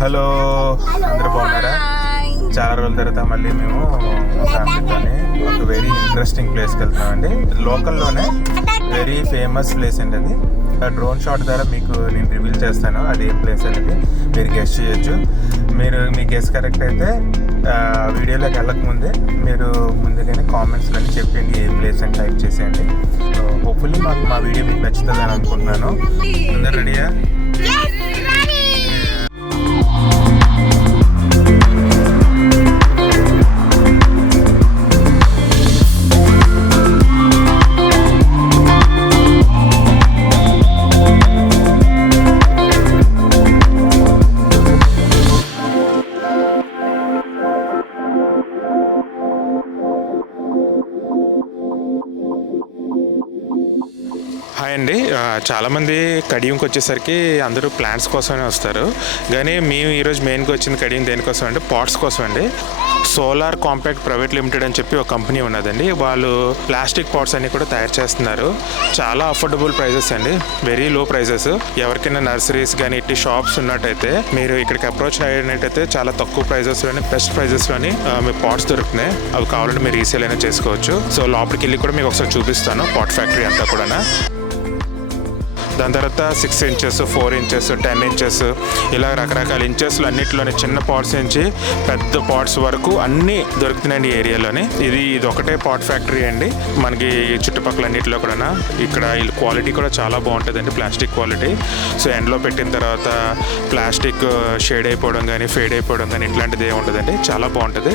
Hello, అందరూ బాగున్నారా? చాలా రోజుల తర్వాత మళ్ళీ మేము ఫ్యామిలీతోని ఒక వెరీ ఇంట్రెస్టింగ్ ప్లేస్కి వెళ్తున్నామండి. లోకల్లోనే వెరీ ఫేమస్ ప్లేస్ అండి అది. డ్రోన్ షాట్ ద్వారా మీకు నేను రివీల్ చేస్తాను అది ఏం ప్లేస్ అనేది. మీరు గెస్ట్ చేయొచ్చు. మీరు మీ గెస్ట్ కరెక్ట్ అయితే వీడియోలోకి వెళ్ళకముందే మీరు ముందుగానే కామెంట్స్లోని చెప్పండి ఏ ప్లేస్ అని టైప్ చేసేయండి. సో హోప్ఫుల్లీ మా వీడియో మీకు నచ్చుతుంది అని అనుకుంటున్నాను. అందరు రెడీయా? హాయ్ అండి. చాలామంది కడియంకి వచ్చేసరికి అందరూ ప్లాంట్స్ కోసమే వస్తారు, కానీ మేము ఈరోజు మెయిన్గా వచ్చింది కడియం దేనికోసం అంటే పాట్స్ కోసం అండి. సోలార్ కాంపాక్ట్ ప్రైవేట్ లిమిటెడ్ అని చెప్పి ఒక కంపెనీ ఉన్నదండి. వాళ్ళు ప్లాస్టిక్ పాట్స్ అన్ని కూడా తయారు చేస్తున్నారు. చాలా అఫోర్డబుల్ ప్రైజెస్ అండి, వెరీ లో ప్రైజెస్. ఎవరికైనా నర్సరీస్ కానీ ఇట్టి షాప్స్ ఉన్నట్టయితే మీరు ఇక్కడికి అప్రోచ్ అయినట్టయితే చాలా తక్కువ ప్రైజెస్లోని బెస్ట్ ప్రైజెస్లోని మీకు పాట్స్ దొరుకుతున్నాయి. అవి కావాలంటే మీరు రీసేల్ అయినా చేసుకోవచ్చు. సో లోపలికి వెళ్ళి కూడా మీకు ఒకసారి చూపిస్తాను పాట్ ఫ్యాక్టరీ అంతా కూడా. దాని తర్వాత 6 ఇంచెస్, 4 ఇంచెస్, 10 ఇంచెస్ ఇలా రకరకాల ఇంచెస్లో అన్నింటిలోని చిన్న పాట్స్ నుంచి పెద్ద పాట్స్ వరకు అన్నీ దొరుకుతున్నాయండి ఈ ఏరియాలోని. ఇది ఒకటే పాట్ ఫ్యాక్టరీ అండి మనకి చుట్టుపక్కల అన్నింటిలో కూడా. ఇక్కడ క్వాలిటీ కూడా చాలా బాగుంటుందండి, ప్లాస్టిక్ క్వాలిటీ. సో ఎండలో పెట్టిన తర్వాత ప్లాస్టిక్ షేడ్ అయిపోవడం కానీ ఫేడ్ అయిపోవడం కానీ ఇట్లాంటిది ఏమి ఉండదండి, చాలా బాగుంటుంది.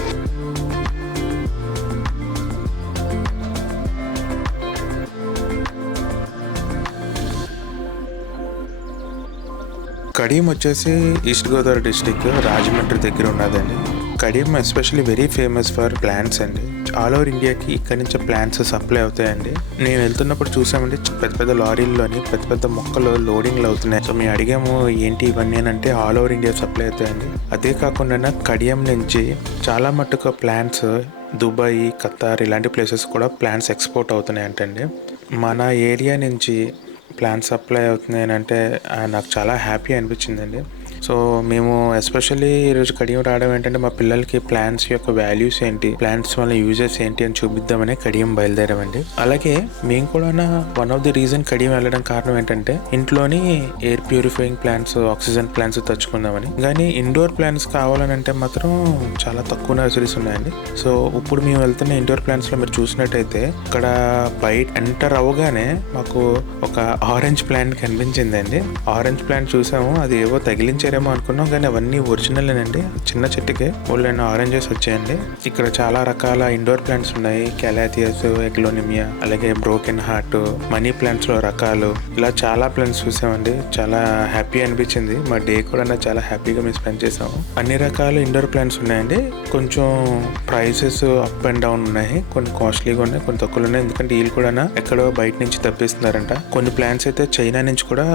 కడియం వచ్చేసి ఈస్ట్ గోదావరి డిస్టిక్ రాజమండ్రి దగ్గర ఉన్నదండి. Kadiyam especially very famous for plants అండి. ఆల్ ఓవర్ ఇండియాకి ఇక్కడ నుంచి ప్లాంట్స్ సప్లై అవుతాయండి. నేను వెళ్తున్నప్పుడు చూసామండి పెద్ద పెద్ద లారీల్లోని పెద్ద పెద్ద మొక్కలు లోడింగ్లు అవుతున్నాయి. సో మేము అడిగాము ఏంటి ఇవన్నీ అని అంటే ఆల్ ఓవర్ ఇండియా సప్లై అవుతాయండి. అదే కాకుండా కడియం నుంచి చాలా మట్టుకు ప్లాంట్స్ దుబాయ్, ఖతార్ ఇలాంటి ప్లేసెస్ కూడా ప్లాంట్స్ ఎక్స్పోర్ట్ అవుతున్నాయి అంటండి. మన ఏరియా నుంచి ప్లాంట్ సప్లై అవుతున్నాయి అంటే నాకు చాలా హ్యాపీ అనిపించిందండి. సో మేము ఎస్పెషల్లీ ఈరోజు కడియం రావడం ఏంటంటే మా పిల్లలకి ప్లాంట్స్ యొక్క వాల్యూస్ ఏంటి, ప్లాంట్స్ వల్ల యూజెస్ ఏంటి అని చూపిద్దామని కడియం బయలుదేరామండి. అలాగే మేము కూడా one of the reason Kadiyam వెళ్ళడం కారణం ఏంటంటే ఇంట్లోని air purifying plants, oxygen plants తెచ్చుకుందామని. కానీ ఇండోర్ ప్లాంట్స్ కావాలని అంటే మాత్రం చాలా తక్కువ నర్సరీస్ ఉన్నాయండి. సో ఇప్పుడు మేము వెళ్తున్న ఇండోర్ ప్లాంట్స్లో మీరు చూసినట్టయితే ఇక్కడ బయట ఎంటర్ అవ్వగానే మాకు ఒక ఆరెంజ్ ప్లాంట్ కనిపించిందండి. ఆరెంజ్ ప్లాంట్ చూసాము, అది ఏవో తగిలించారేమో అనుకున్నాం, కానీ అవన్నీ ఒరిజినలేనండి. చిన్న చెట్టుకే ఓల్డ్ ఆరెంజెస్ వచ్చాయండి. ఇక్కడ చాలా రకాల ఇండోర్ ప్లాంట్స్ ఉన్నాయి. క్యాలాథియస్, ఎగ్లోనిమియా, అలాగే బ్రోకెన్ హార్ట్, మనీ ప్లాంట్స్ లో రకాలు, ఇలా చాలా ప్లాంట్స్ చూసామండి. చాలా హ్యాపీ అనిపించింది. మా డే కూడా చాలా హ్యాపీగా మేము స్పెండ్ చేసాము. అన్ని రకాల ఇండోర్ ప్లాంట్స్ ఉన్నాయండి. కొంచెం ప్రైసెస్ అప్ అండ్ డౌన్ ఉన్నాయి. కొన్ని కాస్ట్లీగా ఉన్నాయి, కొన్ని తక్కువలు ఉన్నాయి. ఎందుకంటే వీళ్ళు కూడా ఎక్కడో బయట నుంచి తప్పిస్తున్నారంట. కొన్ని ప్లాంట్స్ అయితే చైనా నుంచి కూడా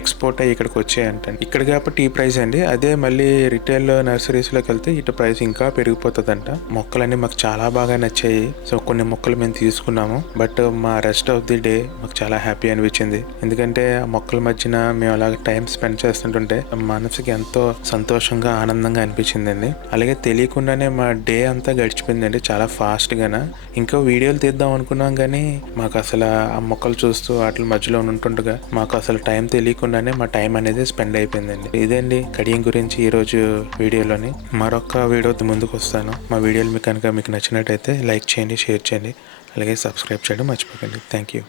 ఎక్స్పోర్ట్ అయ్యి ఇక్కడికి వచ్చాయంట. ఇక్కడ కాబట్టి ఈ ప్రైస్ అండి. అదే మళ్ళీ రిటైల్ నర్సరీస్లోకి వెళ్తే ఇటు ప్రైస్ ఇంకా పెరిగిపోతుందంట. మొక్కలన్నీ మాకు చాలా బాగా నచ్చాయి. సో కొన్ని మొక్కలు మేము తీసుకున్నాము. బట్ మా రెస్ట్ ఆఫ్ ది డే మాకు చాలా హ్యాపీ అనిపించింది. ఎందుకంటే ఆ మొక్కల మధ్యన మేము అలాగే టైం స్పెండ్ చేస్తుంటుంటే మనసుకి ఎంతో సంతోషంగా, ఆనందంగా అనిపించిందండి. అలాగే తెలియకుండానే మా డే అంతా గడిచిపోయిందండి చాలా ఫాస్ట్ గాన. ఇంకా వీడియోలు తీద్దాం అనుకున్నాం, కానీ మాకు అసలు ఆ మొక్కలు చూస్తూ వాటి మధ్యలో ఉంటుండగా మాకు అసలు టైం తెలియకుండానే మా టైం అనేది స్పెండ్ అయిపోయిందండి. ఇదండి కడియం గురించి ఈరోజు వీడియోలోని. మరొక వీడియోతో ముందుకు వస్తాను. మా వీడియోలు మీకు కనుక మీకు నచ్చినట్టయితే లైక్ చేయండి, షేర్ చేయండి, అలాగే సబ్స్క్రైబ్ చేయడం మర్చిపోకండి. Thank you.